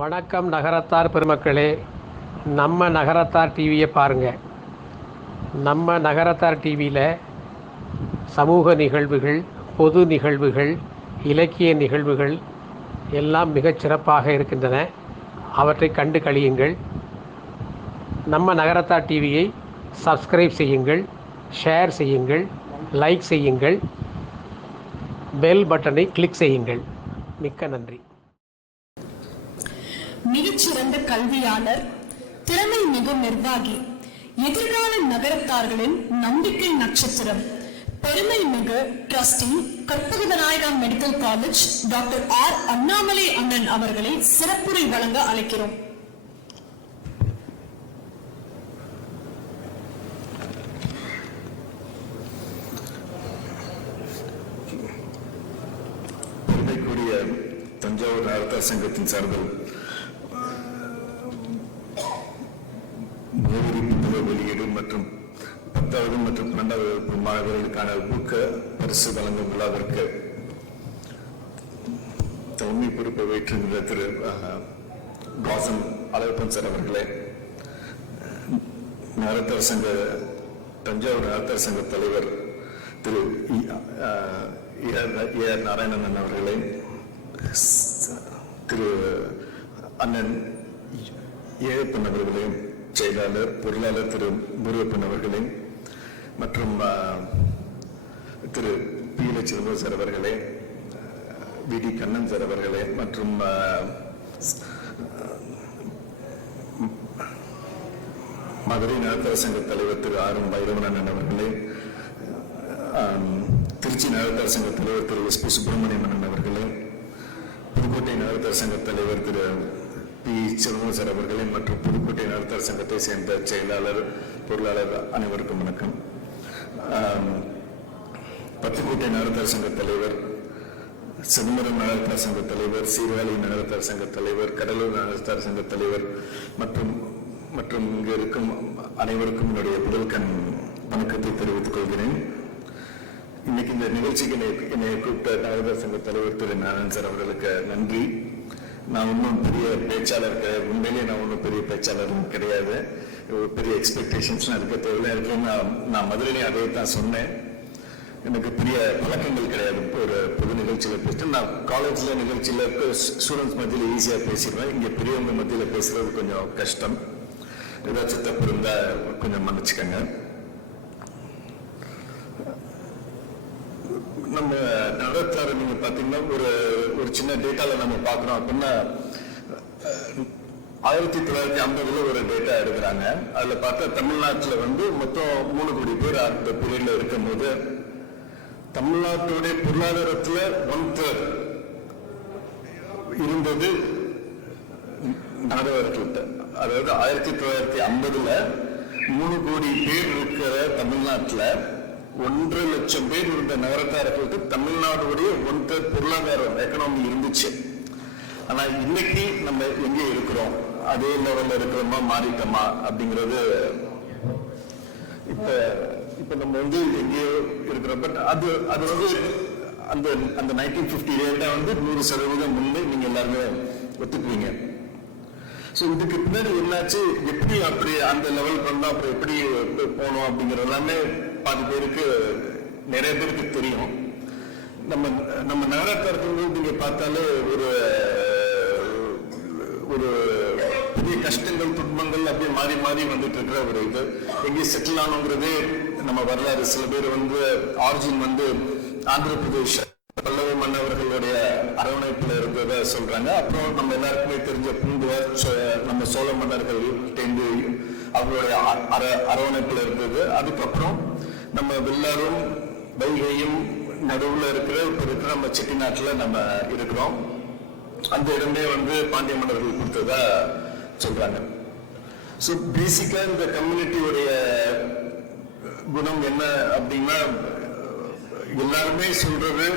வணக்கம் நகரத்தார் பெருமக்களே, நம்ம நகரத்தார் டிவியை பாருங்கள். நம்ம நகரத்தார் டிவியில் சமூக நிகழ்வுகள், பொது நிகழ்வுகள், இலக்கிய நிகழ்வுகள் எல்லாம் மிகச் சிறப்பாக இருக்கின்றன. அவற்றை கண்டு களியுங்கள். நம்ம நகரத்தார் டிவியை சப்ஸ்கிரைப் செய்யுங்கள், ஷேர் செய்யுங்கள், லைக் செய்யுங்கள், பெல் பட்டனை கிளிக் செய்யுங்கள். மிக்க நன்றி. மிகச்சிறந்த கல்வியாளர், திறமை மிகு நிர்வாகி, எதிர்கால நகரத்தார்களின் நம்பிக்கை நட்சத்திரம், பெருமை மிகு trustee, Karpaganayaga medical college doctor R Annamalai அண்ணன் அவர்களை சிறப்புரை வழங்க அழைக்கிறோம். தஞ்சாவூர் நகரத்தார் சங்கத்தின் சார்பில் புத்தக வெளியீடு மற்றும் 10வது மற்றும் 12வது வகுப்பு மாணவர்களுக்கான ஊக்க பரிசு வழங்கும் விழாவிற்கு தலைமை பொறுப்பை ஏற்றுகின்ற திரு வாசன் அழகப்பன் சார் அவர்களே, நகரத்தார் சங்க தஞ்சாவூர் நகரத்தார் சங்க தலைவர் திரு ஏ நாராயணன் அவர்களே, திரு அண்ணன் ஏழப்பன் அவர்களையும், செயலாளர் பொருளாளர் திரு முருகப்பன் அவர்களையும் மற்றும் திரு பி லட்சுமி சார் அவர்களே, வி டி கண்ணன் சார் அவர்களே மற்றும் மதுரை நகரத்தார் சங்க தலைவர் திரு ஆர் எம் பைரவனன் அவர்களே, திருச்சி நகரத்தார் சங்க தலைவர் திரு எஸ் பி சுப்பிரமணியன் அவர்களே, புதுக்கோட்டை நகரத்தார் சங்க தலைவர் திரு பி சிறுமன் சார் அவர்களே மற்றும் புதுக்கோட்டை நகரத்தார் சங்கத்தை சேர்ந்த செயலாளர் பொருளாளர் அனைவருக்கும் வணக்கம். பட்டுக்கோட்டை நகரத்தார் சங்க தலைவர், சிதம்பரம் நகரத்தார் சங்க தலைவர், சீர்காழி நகரத்தார் சங்க தலைவர், கடலூர் நகரத்தார் சங்க தலைவர் மற்றும் இங்கு இருக்கும் அனைவருக்கும் என்னுடைய முதல்கண் வணக்கத்தை தெரிவித்துக் கொள்கிறேன். இன்னைக்கு இந்த நிகழ்ச்சிக்கு என்னை கூப்பிட்ட நகரத்தார் சங்க தலைவர் திரு நாராயணன் சார் அவர்களுக்கு நன்றி. நான் ஒன்றும் பெரிய பேச்சாளர் கிடையாது, உண்மையிலேயே நான் ஒன்றும் பெரிய பேச்சாளரும் கிடையாது, பெரிய எக்ஸ்பெக்டேஷன்ஸ்லாம் இருக்க தேவையில்லை. இருக்குன்னு நான் மதுரையிலேயே அதே தான் சொன்னேன். எனக்கு பெரிய பழக்கங்கள் கிடையாது. ஒரு பொது நிகழ்ச்சியில் பேசிட்டு நான் காலேஜில் நிகழ்ச்சியில் ஸ்டூடெண்ட்ஸ் மத்தியில் ஈஸியாக பேசிடுவேன். இங்கே பெரியவங்க மத்தியில் பேசுறது கொஞ்சம் கஷ்டம். ஏதாச்சும் தப்பு இருந்தால் கொஞ்சம் மன்னிச்சுக்கோங்க. நம்ம நகரத்தார் நீங்க பாத்தீங்கன்னா ஒரு சின்ன டேட்டால நம்ம பாக்குறோம் அப்படின்னா 1950 ஒரு டேட்டா எடுக்கிறாங்க. அதுல பார்த்தா தமிழ்நாட்டுல மொத்தம் 3 கோடி பேர் அந்த பீரியட்ல இருக்கும் போது தமிழ்நாட்டுடைய பொருளாதாரத்துல 1/3 இருந்தது நகரவர்கள்ட்ட. அதாவது 1950 3 கோடி பேர் இருக்கிற தமிழ்நாட்டுல 1.5 லட்சம் பேர் இருந்த நகரத்தார்களுக்கு தமிழ்நாடுடைய 1/3 பொருளாதாரம் எக்கனாமி இருந்துச்சு. ஆனா இன்னைக்கு நம்ம எங்கே இருக்கிறோம், அதே லெவல்ல இருக்கிறோமா மாறிட்டோமா அப்படிங்கிறது இப்ப நம்ம எங்கேயோ இருக்கிறோம். பட் அது அந்த 1950 ரேட்டா 100% முன்னே நீங்க எல்லாருமே ஒத்துக்குவீங்க. ஸோ இதுக்கு பின்னாடி என்னாச்சு, எப்படி அப்படி அந்த லெவல் பண்ணோம், அப்புறம் எப்படி போனோம் அப்படிங்கிறது எல்லாமே பாதி பேருக்கு நிறைய பேருக்கு தெரியும். நம்ம நகரத்தார்கள் நீங்க பார்த்தாலே ஒரு பெரிய கஷ்டங்கள் துன்பங்கள் அப்படியே மாறி மாறி வந்துட்டு இருக்கிற ஒரு இது. எங்கேயும் செட்டில் ஆனோங்கிறது நம்ம வரலாறு. சில பேர் ஆரிஜின் ஆந்திர பிரதேஷ் பல்லவ மன்னவர்களுடைய அரவணைப்புல இருந்ததை சொல்றாங்க. அப்புறம் நம்ம எல்லாருக்குமே தெரிஞ்ச பூண்டுவர் நம்ம சோழ மன்னர்கள் அவங்களுடைய அரவணைப்புல இருந்தது. அதுக்கப்புறம் நம்ம வெள்ளாரும் வைகையும் நடுவுல இருக்கிற நம்ம செட்டிநாட்டுல நம்ம இருக்கிறோம். அந்த இடமே பாண்டிய மன்னர்கள் கொடுத்ததா சொல்றாங்க. ஸோ பேசிக்கா இந்த கம்யூனிட்டியுடைய குணம் என்ன அப்படின்னா, எல்லாருமே சொல்றது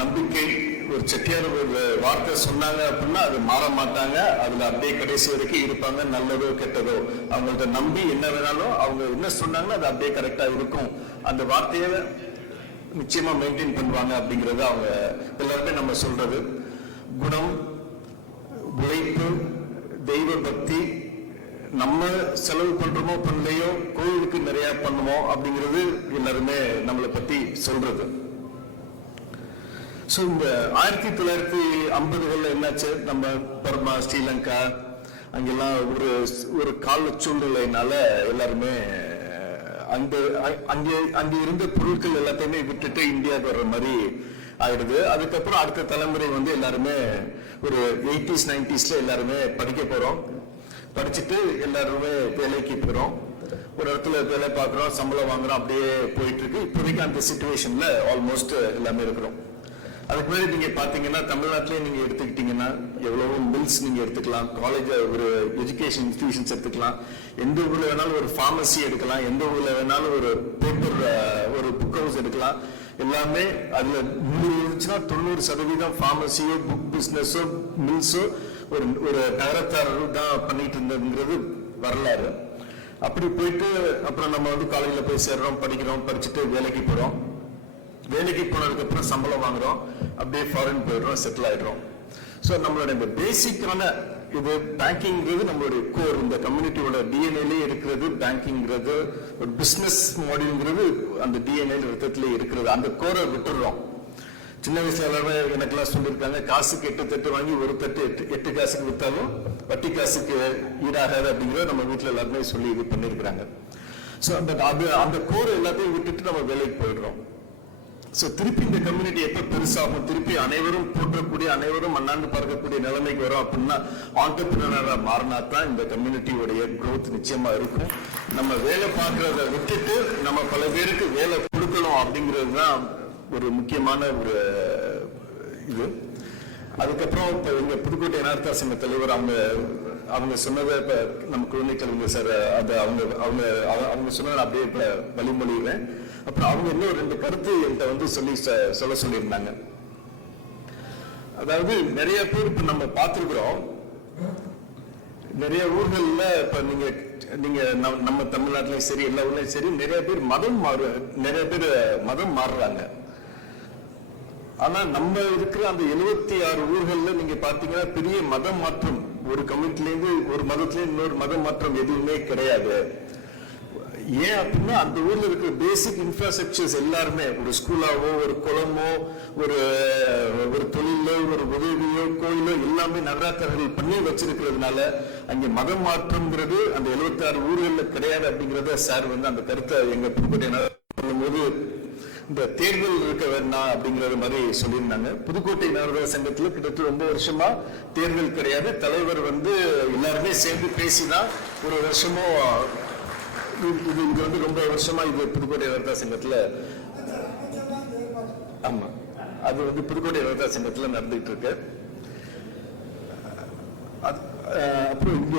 நம்பிக்கை. ஒரு செட்டியார் ஒரு வார்த்தை சொன்னாங்க அப்படின்னா அது மாற மாட்டாங்க, அதுல அப்படியே கடைசி வரைக்கும் இருப்பாங்க. நல்லதோ கெட்டதோ அவங்கள்ட்ட நம்பி என்ன வேணாலும் அவங்க என்ன சொன்னாங்கன்னா அது அப்படியே கரெக்டா இருக்கும். அந்த வார்த்தையை நிச்சயமா மெயின்டைன் பண்ணுவாங்க அப்படிங்கறது அவங்க எல்லாருமே நம்ம சொல்றது. குணம், உழைப்பு, தெய்வ பக்தி, நம்ம செலவு பண்றோமோ பண்ணலையோ கோயிலுக்கு நிறைய பண்ணுவோம் அப்படிங்கிறது எல்லாருமே நம்மளை பத்தி சொல்றது. ஸோ இந்த 1950களில் என்னாச்சு, நம்ம பர்மா, ஸ்ரீலங்கா அங்கெல்லாம் ஒரு கால சூழ்நிலையினால எல்லாருமே அங்கே இருந்த பொருட்கள் எல்லாத்தையுமே விட்டுட்டு இந்தியாவுக்கு வர்ற மாதிரி ஆயிடுது. அதுக்கப்புறம் அடுத்த தலைமுறை வந்து எல்லாருமே ஒரு 80s 90s எல்லாருமே படிக்க போறோம். படிச்சுட்டு எல்லாருமே வேலைக்கு போறோம், ஒரு இடத்துல வேலை பார்க்குறோம், சம்பளம் வாங்குறோம், அப்படியே போயிட்டு இருக்கு. இப்போதைக்கு அந்த சிச்சுவேஷன்ல ஆல்மோஸ்ட் எல்லாமே இருக்கிறோம். அதுக்கு முன்னாடி நீங்க பாத்தீங்கன்னா தமிழ்நாட்டிலேயே நீங்க எடுத்துக்கிட்டீங்கன்னா எவ்வளவோ மில்ஸ் நீங்க எடுத்துக்கலாம், காலேஜ் ஒரு எஜுகேஷன் இன்ஸ்டிடியூஷன்ஸ் எடுத்துக்கலாம், எந்த ஊர்ல வேணாலும் ஒரு ஃபார்மசி எடுக்கலாம், எந்த ஊர்ல வேணாலும் ஒரு பேப்பர் ஒரு புக் ஹவுஸ் எடுக்கலாம். எல்லாமே அதுல 100 இருந்துச்சுன்னா 90% ஃபார்மசியோ புக் பிசினஸோ மில்ஸோ ஒரு நகரத்தாரர்கள் தான் பண்ணிட்டு இருந்ததுங்கிறது வரலாறு. அப்படி போயிட்டு அப்புறம் நம்ம வந்து காலேஜ்ல போய் சேர்றோம், படிக்கிறோம், படிச்சுட்டு வேலைக்கு போறோம். வேலைக்கு போனதுக்கு அப்புறம் சம்பளம் வாங்குறோம், அப்படியே ஃபாரின் போயிடுறோம், செட்டில் ஆயிடுறோம். ஸோ நம்மளோட இந்த பேசிக்கான இது பேங்கிங்கிறது நம்மளுடைய கோர், இந்த கம்யூனிட்டியோட டிஎன்ஏலே இருக்கிறது. பேங்கிங்கிறது ஒரு பிசினஸ் மாடல்ங்கிறது அந்த டிஎன்ஏ ரத்தத்திலே இருக்கிறது. அந்த கோரை விட்டுடுறோம். சின்ன வயசுல எல்லாருமே எனக்கெல்லாம் சொல்லியிருக்காங்க, காசுக்கு 8 தட்டு வாங்கி ஒரு தட்டு 8 காசுக்கு வித்தாலும் வட்டி காசுக்கு ஈடாகாது அப்படிங்கிறத நம்ம வீட்டில் எல்லாருமே சொல்லி இது பண்ணியிருக்கிறாங்க. ஸோ அந்த கோரை எல்லாத்தையும் விட்டுட்டு நம்ம வேலைக்கு போயிடுறோம். ஸோ திருப்பி இந்த கம்யூனிட்டி எப்ப பெருசாகும், திருப்பி அனைவரும் போற்றக்கூடிய, அனைவரும் அண்ணாந்து பார்க்கக்கூடிய நிலைமைக்கு வரும் அப்படின்னா ஆண்டர்பிரினரா மாறினா தான் இந்த கம்யூனிட்டியோடைய growth நிச்சயமா இருக்கும். நம்ம வேலை பார்க்கறத விட்டுட்டு நம்ம பல பேருக்கு வேலை கொடுக்கணும் அப்படிங்கிறது தான் ஒரு முக்கியமான ஒரு இது. அதுக்கப்புறம் இப்ப எங்க புதுக்கோட்டை நார்த்தா சங்க தலைவர் அவங்க சொன்னதை இப்ப நம்ம குழந்தை கலைஞர் சார் அதை அவங்க சொன்னதை அப்படியே இப்ப வழிமொழிவேன். அப்புறம் அவங்க இன்னும் 2 கருத்து என்கிட்ட வந்து சொல்ல சொல்லியிருந்தாங்க. அதாவது நிறைய பேர் இப்ப நம்ம பார்த்திருக்கிறோம், நிறைய ஊர்கள்ல இப்ப நீங்க நம்ம தமிழ்நாட்டிலையும் சரி எல்லா ஊர்லயும் சரி நிறைய பேர் மதம் மாறுறாங்க. ஆனா நம்ம இருக்கிற அந்த 76 ஊர்கள்ல நீங்க பாத்தீங்கன்னா பெரிய மதம் மாற்றம், ஒரு கம்யூனிட்டில இருந்து ஒரு மதத்துல இன்னொரு மதம் மாற்றம் எதுவுமே கிடையாது. ஏன் அப்படின்னா அந்த ஊர்ல இருக்கிற பேசிக் இன்ஃப்ராஸ்ட்ரக்சர்ஸ் எல்லாருமே, ஒரு ஸ்கூலாவோ ஒரு குளமோ ஒரு தொழிலோ ஒரு உதவியோ கோயிலோ எல்லாமே நகராத்தர்கள் பண்ணி வச்சிருக்கிறதுனால அங்க மதம் மாற்றம்ங்கிறது அந்த 76 ஊர்கள்ல கிடையாது அப்படிங்கறத சார் வந்து அந்த கருத்தை எங்க புதுக்கோட்டை போது இந்த தேர்தல் இருக்க வேண்டாம் அப்படிங்கிற மாதிரி சொல்லியிருந்தாங்க. புதுக்கோட்டை நகர சங்கத்துல கிட்டத்தட்ட 9 வருஷமா தேர்தல் கிடையாது. தலைவர் வந்து எல்லாருமே சேர்ந்து பேசிதான் ஒரு வருஷமும் இது வந்து ரொம்ப வருஷமா இது புதுக்கோட்டை நகர சங்கத்துல, ஆமா அது வந்து புதுக்கோட்டை நகர சங்கத்துல நடந்துட்டு இருக்கு. அப்புறம் இங்க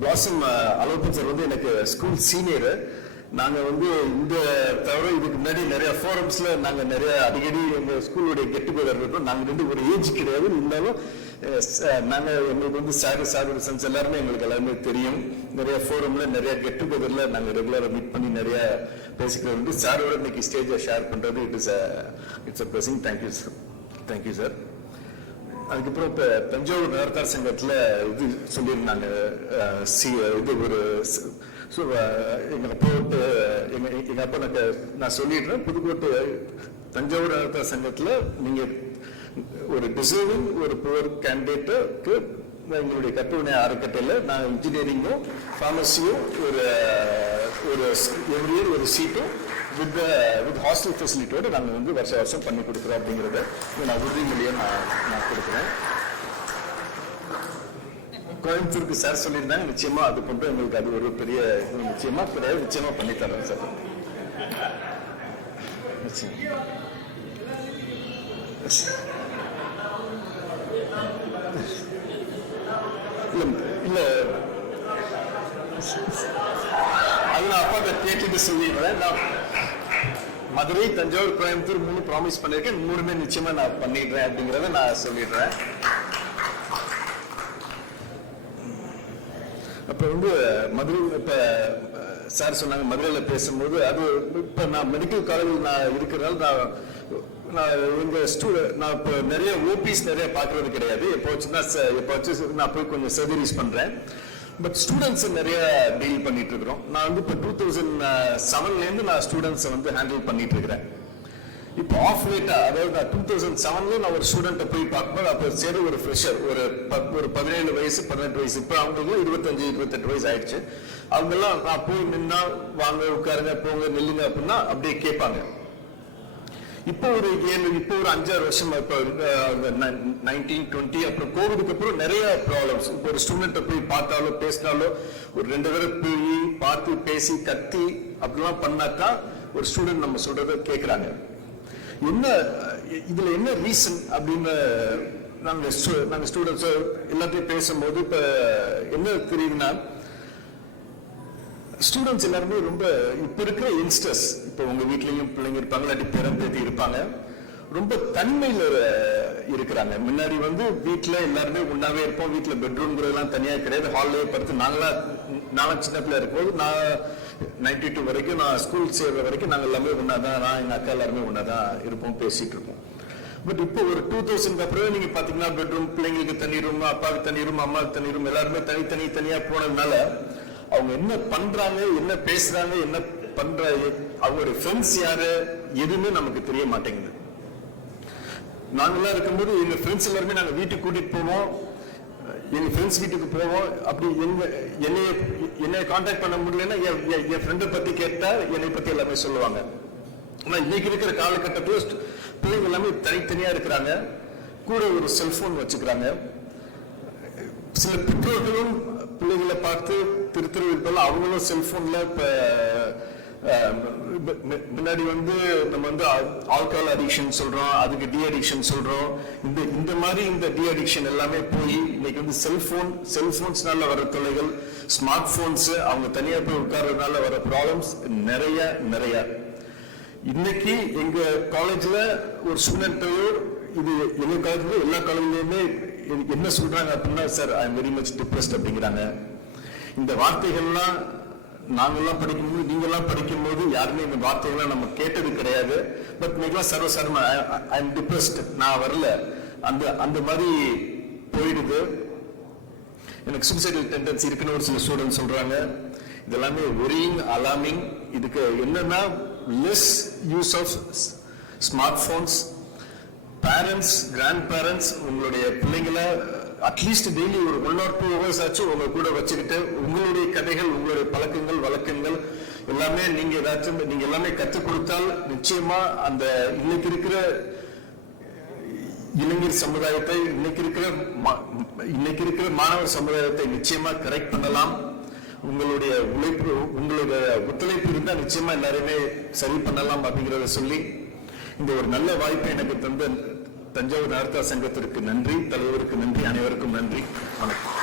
பிளாசம் அலோகன் சார் வந்து எனக்கு ஸ்கூல் சீனியர். நாங்க வந்து இந்த தவிர இதுக்கு முன்னாடி நிறைய ஃபோரம்ஸ்ல நாங்க நிறைய அடிக்கடி எங்க ஸ்கூலுடைய கெட் டுகெதர் இருக்கோம். நாங்க 2 ஒரு ஏஜ் கிடையாது, இருந்தாலும் நாங்க எங்களுக்கு வந்து சாரோட சன்ஸ் எல்லாருமே எங்களுக்கு எல்லாருமே தெரியும். நிறைய ஃபோரம்ல நிறைய கெட் டுகெதர்ல நாங்க ரெகுலரா மீட் பண்ணி நிறைய பேசிக்கிறது வந்து சாரோட இன்னைக்கு ஸ்டேஜை ஷேர் பண்றது it's a blessing. Thank you sir. அதுக்கப்புறம் இப்ப தஞ்சாவூர் நகரத்தார் சங்கத்துல இது சொல்லியிருந்தாங்க, இது ஒரு எங்க அப்பா நான் சொல்லிடுறேன். புதுக்கோட்டை தஞ்சாவூர் நகரத்தார் சங்கத்துல நீங்க ஒரு டிசர்விங் ஒரு புவர் கேண்டிடேட்டுக்கு எங்களுடைய கட்டுரை அறக்கட்டையில நான் இன்ஜினியரிங்கும் ஃபார்மசியும் ஒரு எவ்ரி இயர் ஒரு சீட்டும் வித் ஹாஸ்டல் ஃபெசிலிட்டியோட நாங்கள் வந்து வருஷம் பண்ணி கொடுக்குறோம் அப்படிங்கிறத நான் உறுதிமொழியை நான் கொடுக்குறேன். கோயம்புத்தூருக்கு சார் சொல்லியிருந்தாங்க, நிச்சயமா அது கொண்டு எங்களுக்கு அது ஒரு பெரிய நிச்சயமா பண்ணி தரோம் சார். இல்ல அது நான் அப்பா கேட்டுட்டு சொல்லிடுறேன். நான் மதுரை, தஞ்சாவூர், கோயம்புத்தூர் 3 ப்ராமிஸ் பண்ணிருக்கேன். 3மே நிச்சயமா நான் பண்ணிடுறேன் அப்படிங்கறத நான் சொல்லிடுறேன். அப்ப வந்து மதுரை இப்ப சார் சொன்னாங்க மதுரையில பேசும்போது, அது இப்ப நான் மெடிக்கல் காலேஜில் நான் இருக்கிறதால நான் இப்போ நிறைய ஓபிஸ் நிறைய பார்க்கறது கிடையாது. எப்போச்சும் நான் போய் கொஞ்சம் சர்ஜரிஸ் பண்றேன். பட் ஸ்டூடெண்ட்ஸ் நிறைய டீல் பண்ணிட்டு இருக்கிறோம். நான் வந்து இப்போ 2007 நான் ஸ்டூடெண்ட்ஸ் வந்து ஹேண்டில் பண்ணிட்டு இருக்கிறேன். இப்போ ஆஃப் லேட்டா, அதாவது 2007 நான் ஒரு ஸ்டூடெண்ட்டை போய் பார்க்கும்போது அப்போ சேர ஒரு ஃப்ரெஷர், ஒரு 17 வயசு 18 வயசு, இப்போ அவங்களுக்கு 25-28 வயசு ஆயிடுச்சு. அவங்கெல்லாம் நான் போய் நின்னா வாங்க உட்காருங்க போங்க நெல்லுங்க அப்படின்னா அப்படியே கேட்பாங்க. இப்போ ஒரு 5-6 வருஷம், இப்போ 19-20 அப்புறம் கோவிடுக்கு அப்புறம் நிறைய ப்ராப்ளம்ஸ். இப்போ ஒரு ஸ்டூடெண்ட்டை போய் பார்த்தாலோ பேசினாலோ ஒரு 2 தடவை போய் பார்த்து பேசி கத்தி அப்படிலாம் பண்ணாக்கா ஒரு ஸ்டூடெண்ட் நம்ம சொல்றதை கேட்குறாங்க. இதுல என்ன ரீசன் அப்படின்னு நாங்க ஸ்டூடெண்ட்ஸ் எல்லாத்தையும் பேசும்போது இப்ப என்ன தெரியுதுன்னா, ஸ்டூடெண்ட்ஸ் எல்லாருமே ரொம்ப இப்ப இருக்கிற யங்ஸ்டர்ஸ், இப்ப உங்க வீட்லயும் பிள்ளைங்க இருப்பாங்க, இல்லாட்டி பேரம்பேத்தி இருப்பாங்க, ரொம்ப தன்மையில இருக்கிறாங்க. முன்னாடி வந்து வீட்டுல எல்லாருமே ஒன்னாவே இருப்போம். வீட்டுல பெட்ரூம்ங்கிறதெல்லாம் தனியா கிடையாது. ஹால்லேயே படுத்து நாங்களாம் சின்ன பிள்ளை இருக்கும்போது, நான் 92 வரைக்கும், நான் ஸ்கூல் சேர்ற வரைக்கும் நாங்க எல்லாமே ஒன்னாதான், நான் எங்க அக்கா எல்லாருமே ஒன்னாதான் இருப்போம், பேசிட்டு இருப்போம். பட் இப்போ ஒரு 2000 அப்புறம் நீங்க பாத்தீங்கன்னா பெட்ரூம், பிள்ளைங்களுக்கு தனி ரூம், அப்பாவுக்கு தனி ரூம், அம்மாவுக்கு தனி ரூம், எல்லாருமே தனியா போனதுனால அவங்க என்ன பண்றாங்க, என்ன பேசுறாங்க, என்ன பண்றாங்க, அவங்களுடைய ஃப்ரெண்ட்ஸ் யாரு எதுவுமே நமக்கு தெரிய மாட்டேங்குது. நாங்கெல்லாம் இருக்கும்போது எங்க ஃப்ரெண்ட்ஸ் எல்லாருமே நாங்க வீட்டுக்கு கூட்டிட்டு போவோம், எங்க ஃப்ரெண்ட்ஸ் வீட்டுக்கு போவோம். அப்படி என்னை கான்டாக்ட் பண்ண முடியலன்னா என் ஃப்ரெண்டை பத்தி கேட்டா என்னை பத்தி எல்லாமே சொல்லுவாங்க. ஆனா இன்னைக்கு இருக்கிற காலகட்டத்தில் பிள்ளைங்க எல்லாமே தனித்தனியா இருக்கிறாங்க, கூட ஒரு செல்போன் வச்சுக்கிறாங்க. சில பெற்றோர்களும் பிள்ளைகளை பார்த்து திருத்தரவு அவங்களும் செல்போன்ல இப்ப முன்னாடி வந்து நம்ம வந்து ஆல்கஹால் அடிக்ஷன் சொல்றோம், அதுக்கு டி அடிக்ஷன் சொல்றோம். இந்த மாதிரி இந்த டி அடிக்ஷன் எல்லாமே போய் இன்னைக்கு வந்து செல்போன்ஸ்னால வர தொல்லைகள், ஸ்மார்ட் போன்ஸ், அவங்க தனியா போய் உட்கார்றதுனால வர ப்ராப்ளம்ஸ் நிறைய. இன்னைக்கு எங்க காலேஜ்ல ஒரு ஸ்டூடெண்ட்டையோ, இது எங்க காலேஜ்ல எல்லா காலேஜ்லயுமே என்ன சொல்றாங்க அப்படின்னா, sir I am very much depressed அப்படிங்கிறாங்க. இந்த வார்த்தைகள்லாம் நாங்கெல்லாம் படிக்கும்போது, நீங்கெல்லாம் படிக்கும்போது யாருமே இந்த வார்த்தைகள்லாம் நம்ம கேட்டது கிடையாது. பட் இன்னைக்கெல்லாம் சர்வசாதாரணமா ஐ எம் டிப்ரெஸ்ட், நான் வரல, அந்த மாதிரி போயிடுது. எனக்கு சூசைடல் டெண்டன்சி இருக்குன்னு ஒரு சில ஸ்டூடெண்ட் சொல்றாங்க. இதெல்லாமே ஒரியிங், அலார்மிங். இதுக்கு என்னன்னா less use of smartphones. Parents, grandparents உங்களுடைய பிள்ளைங்களை அட்லீஸ்ட் டெய்லி ஒரு 1 or 2 hours ஆச்சும் உங்க கூட வச்சுக்கிட்டு உங்களுடைய கதைகள், உங்களுடைய பழக்கங்கள், வழக்கங்கள் எல்லாமே நீங்க எல்லாமே கற்றுக் கொடுத்தால் நிச்சயமா அந்த இன்னைக்கு இருக்கிற இளைஞர் சமுதாயத்தை, இன்னைக்கு இருக்கிற மாணவர் சமுதாயத்தை நிச்சயமா கரெக்ட் பண்ணலாம். உங்களுடைய உழைப்பு, உங்களுடைய ஒத்துழைப்பு இருந்தா நிச்சயமா எல்லாருமே சரி பண்ணலாம் அப்படிங்கிறத சொல்லி, இந்த ஒரு நல்ல வாய்ப்பை எனக்கு தந்த தஞ்சாவூர் நார்த்தா சங்கத்திற்கு நன்றி, தலைவருக்கு நன்றி, அனைவருக்கும் நன்றி, வணக்கம்.